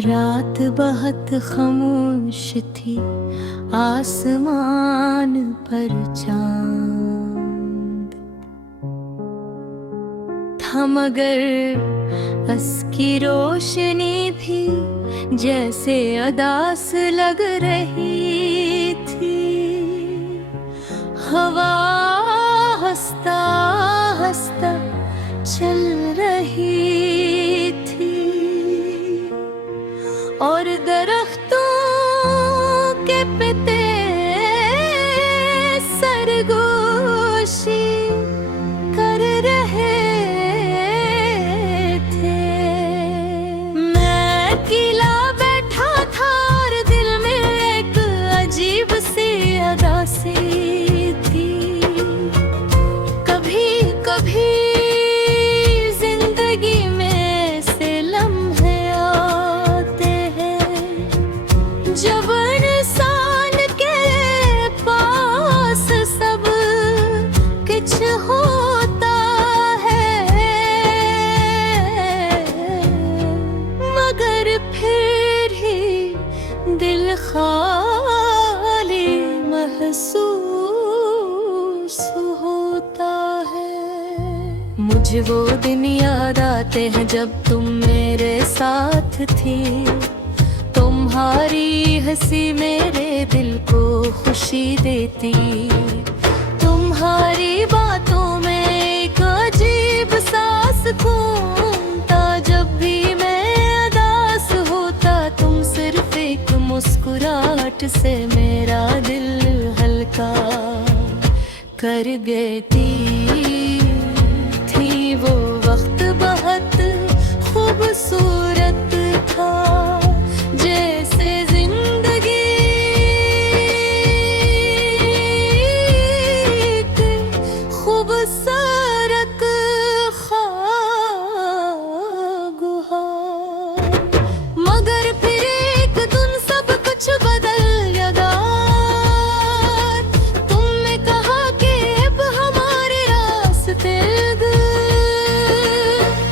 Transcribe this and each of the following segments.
रात बहुत खामोश थी, आसमान पर चांद था, मगर उसकी रोशनी भी जैसे अदास लग रही थी। हवा हंसता हंसता चल रही थी और दरख्तों के पत्ते सरगोशी कर रहे थे। मैं अकेला बैठा था और दिल में एक अजीब सी उदासी थी। कभी कभी जब इंसान के पास सब कुछ होता है, मगर फिर ही दिल खाली महसूस होता है। मुझे वो दिन याद आते हैं जब तुम मेरे साथ थी। तुम्हारी हंसी मेरे दिल को खुशी देती। तुम्हारी बातों में एक अजीब सा सुकून था। जब भी मैं उदास होता, तुम सिर्फ एक मुस्कुराहट से मेरा दिल हल्का कर देती थी। वो वक्त बहुत खूबसूरत था, जैसे जिंदगी खूबसूरत ख्वाब हुआ। मगर फिर एक दिन सब कुछ बदल गया। तुमने कहा कि अब हमारे रास्ते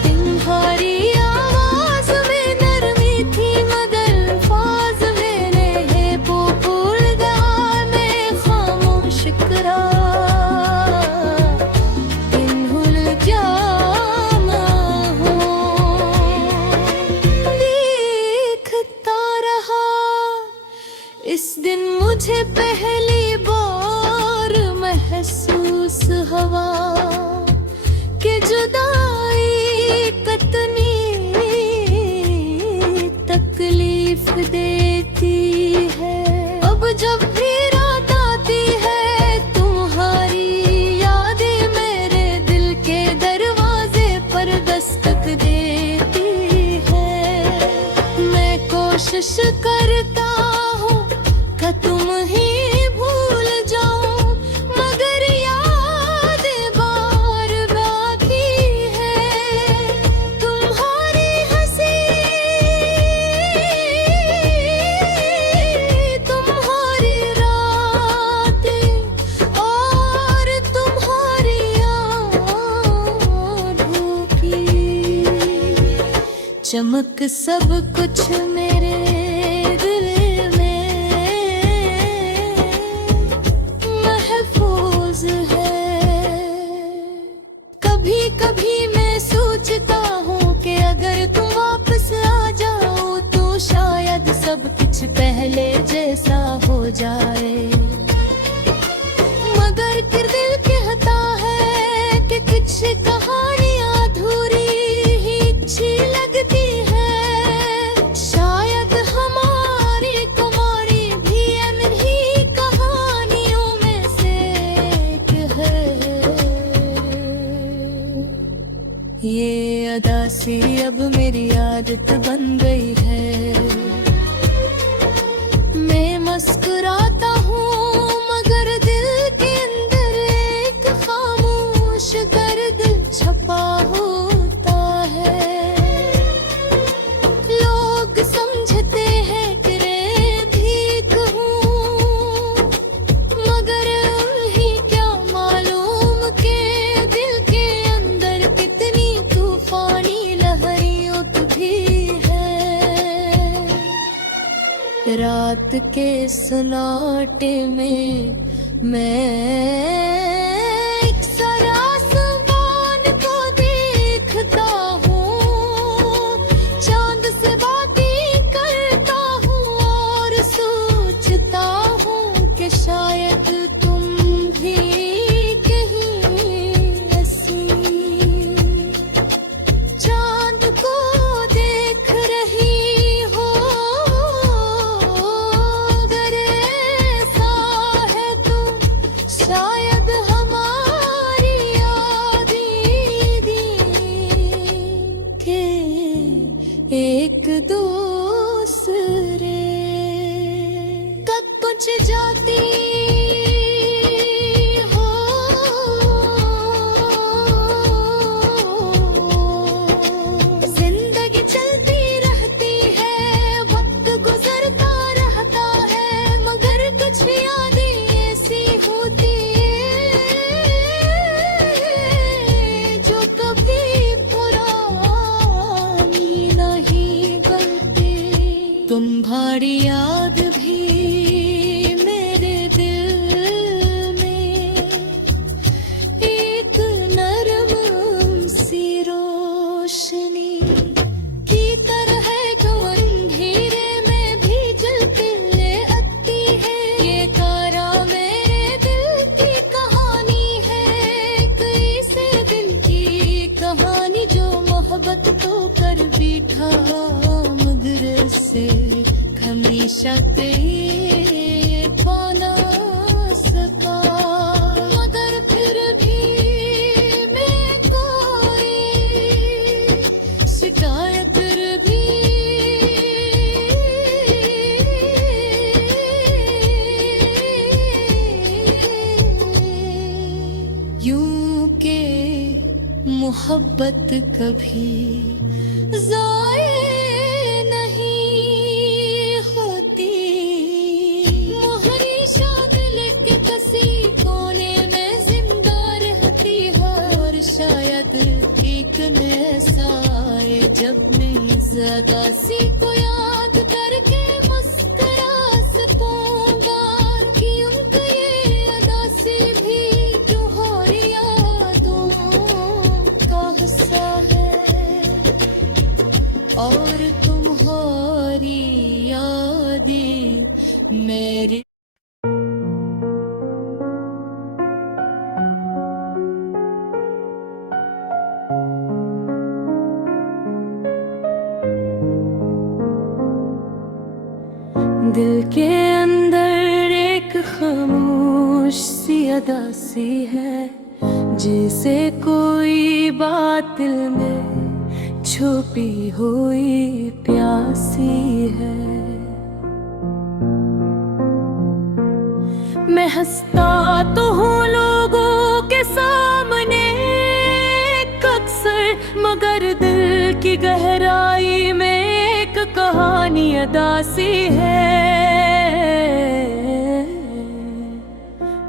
तुम्हारी आवाज में नरमी थी, मगर अल्फाज मेरे वो भूल गया। मैं खामोश करा इन भूल जाना हूँ। देखता रहा इस दिन मुझे पहली बार महसूस हुआ कि जुदाई कितनी तकलीफ देती है। अब जब भी रात आती है, तुम्हारी यादें मेरे दिल के दरवाजे पर दस्तक देती है। मैं कोशिश करता हूँ कि तुम ही भूल जाओ, मगर यादें बार बाकी है। तुम्हारी हंसी, तुम्हारी रातें और तुम्हारी आँखों की चमक, सब कुछ मेरे दिल में महफूज है। कभी कभी मैं सोचता हूँ कि अगर तुम वापस आ जाओ तो शायद सब कुछ पहले जैसा हो जाए। मगर फिर दिल कहता है कि कुछ कहानियाँ अधूरी ही अच्छी लगती है। शायद हमारी कुमारी भी इन्हीं कहानियों में से एक है। ये उदासी अब मेरी आदत बन गई है। मैं मुस्कुराता हूँ, मगर दिल के अंदर एक खामोश दर्द छपा होता है। लोग समझते हैं कि मैं भीख हूँ, मगर उन्हें क्या मालूम कि दिल के अंदर कितनी तूफानी लहरें उठती है। के सन्नाटे में मैं एक सरासमान को देखता हूँ, चांद से बातें करता हूँ और सोचता हूँ कि शायद तुम भी कहीं ऐसी चांद को देख रही हो। अगर ऐसा है तो शायद हमारी यादें के एक दूसरे तक पहुंच जाती हो। जिंदगी चलती रहती है, वक्त गुजरता रहता है, मगर कुछ यादें ऐसी होती है जो कभी पुरानी नहीं बनती। तुम्हारी याद भी मेरे दिल में एक नरम सी रोशनी की तरह है जो अंधेरे में भी जलती ले आती है। ये तारा मेरे दिल की कहानी है, कई से दिल की कहानी जो मोहब्बत को कर बैठा, मगर से हमेशा तेरे पाना सका। मगर फिर भी मैं कोई शिकायत फिर भी यूं के मोहब्बत कभी ज़ाये नहीं होती। मोहरी दिल के कसी कोने में जिंदा रहती है, और शायद एक दिन ऐसा आए जब मैं ज़्यादा सी को याद करके मुस्कुरा सकूंगा कि उनका ये अदासी भी तुम्हारी यादों का हिस्सा है, और तुम्हारी यादें मेरे दिल के अंदर एक खामोश सी अदासी है, जैसे कोई बात दिल में छुपी हुई प्यासी है। मैं हंसता तो हूँ लोगों के सामने अक्सर, मगर दिल की गहराई में एक कहानी अदासी है।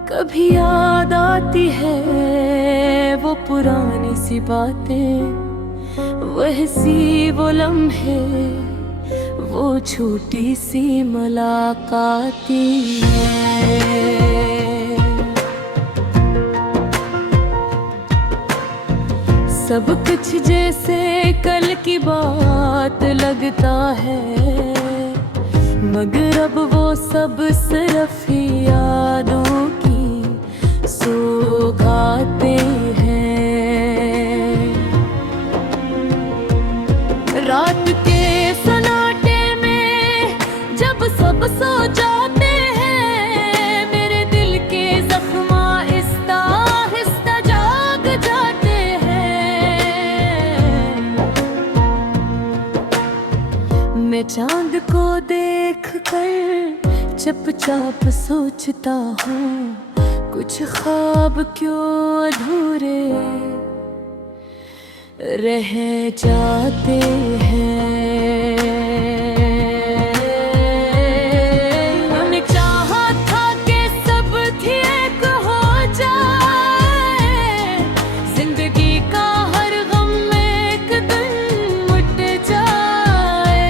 कभी याद आती है वो पुरानी सी बातें, वह सी वो लम्हे, वो छोटी सी मुलाकाती है। सब कुछ जैसे कल की बात लगता है, मगर अब वो सब सिर्फ यादों की सौगातें हैं। रात के सन्नाटे में जब सब सो जाते हैं, मेरे दिल के जख्म आहिस्ता आहिस्ता जाग जाते हैं। मैं चांद को देख कर चुपचाप सोचता हूँ, कुछ ख्वाब क्यों अधूरे रह जाते हैं। मैंने चाहा था कि सब ठीक हो जाए, जिंदगी का हर गम एक दिन मिट जाए।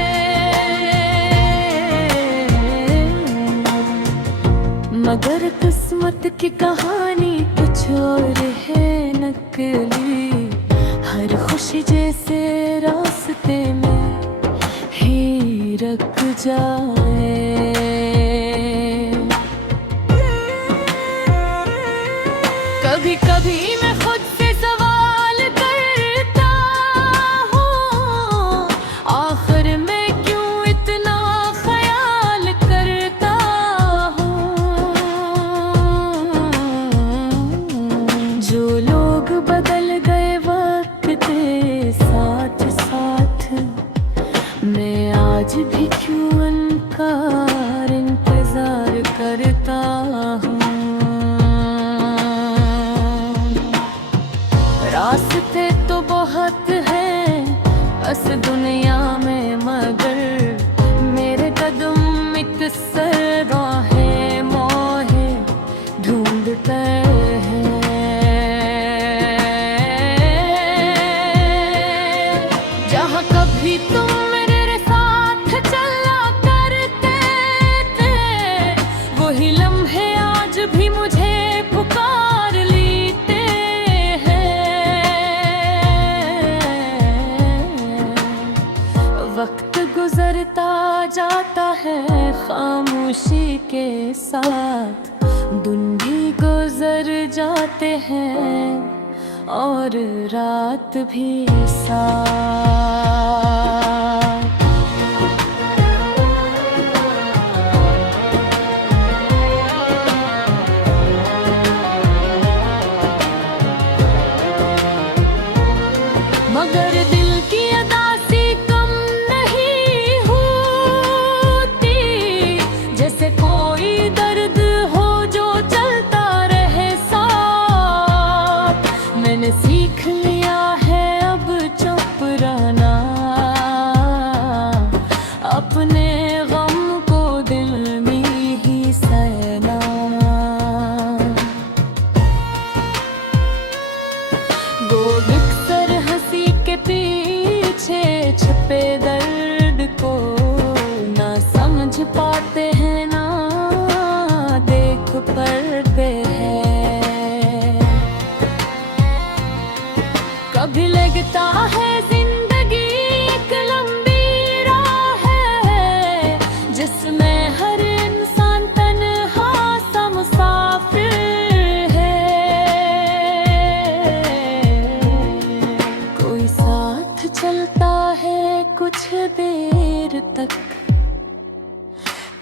की कहानी कुछ और है नकली, हर खुशी जैसे रास्ते में ही रख जाए। कभी कभी मैं खुद से सवाल करता हूँ, आखिर मैं क्यों इतना ख्याल करता हूँ। जो लोग बदल गए वक्त के साथ साथ, मैं आज भी क्यों उनका इंतजार करता हूँ। रास्ते तो बहुत हैं इस दुनिया में, मगर मेरे कदम एक राहें मोहे ढूंढते हैं। जहाँ कभी तुम मेरे साथ चला करते थे, वही लम्हे आज भी मुझे पुकार लेते हैं। वक्त गुजरता जाता है खामोशी के साथ, दिन भी गुजर जाते हैं और रात भी साथ। मगर दिल की अदासी कम नहीं होती, जैसे कोई दर्द हो जो चलता रहे साथ। मैंने सीख लिया है अब चुप रहना, अपने गम को दिल में ही सहना। गोविक्सर हंसी के पीछे छुपे दर्द को ना समझ पाते हैं, ना देख पाते हैं। कभी लगता है जिंदगी एक लंबी राह है, जिसमें हर इंसान तन्हा सा मुसाफिर है। कोई साथ चलता है कुछ देर तक,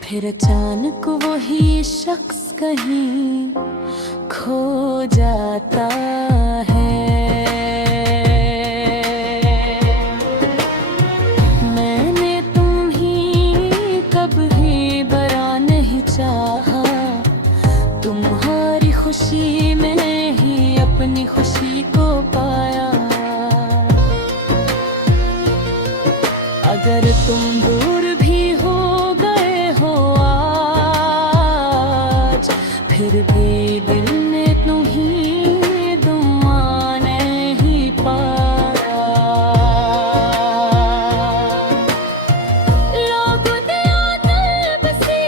फिर अचानक वही शख्स कहीं खो जाता है। मैंने तुम्हें कभी बरा नहीं चाहा, तुम्हारी खुशी में ही अपनी खुशी को पाया। अगर तुम दूर भी हो गए हो आज, फिर भी दिल ने तुम्हें दुआ नहीं पाया। लोगों ने आदल बसी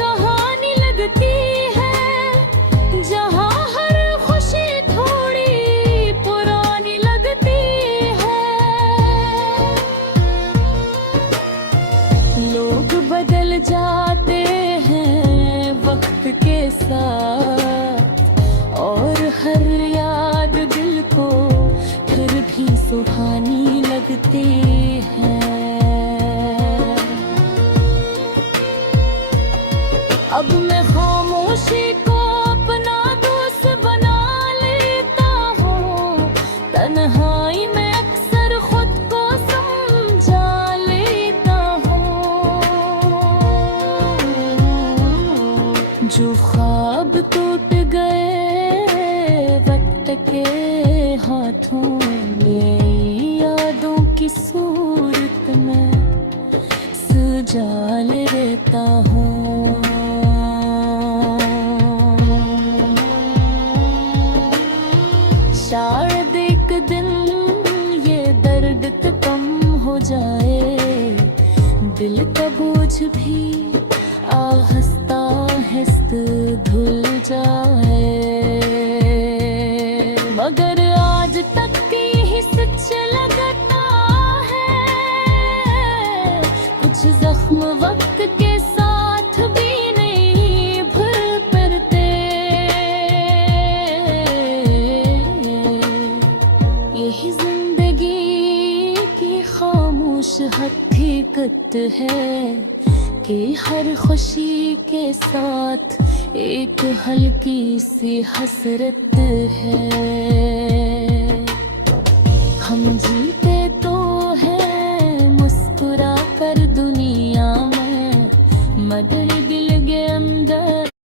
कहानी लगती है, जहाँ हर खुशी थोड़ी पुरानी लगती है। लोग बदल जाते हैं वक्त के साथ, और हर याद दिल को फिर भी सुहानी लगती है। अब मैं खामोशी को अपना दोस्त बना लेता हूँ, तन्हाई में अक्सर खुद को समझा लेता हूँ। जो ख्वाब टूट गए वक्त के हाथों में, यादों की सूरत में सजा लेता हूँ। शायद एक दिन ये दर्द तो कम हो जाए, दिल का बोझ भी आहिस्ता आहिस्ता धुल जाए। हकीकत है कि हर खुशी के साथ एक हल्की सी हसरत है। हम जी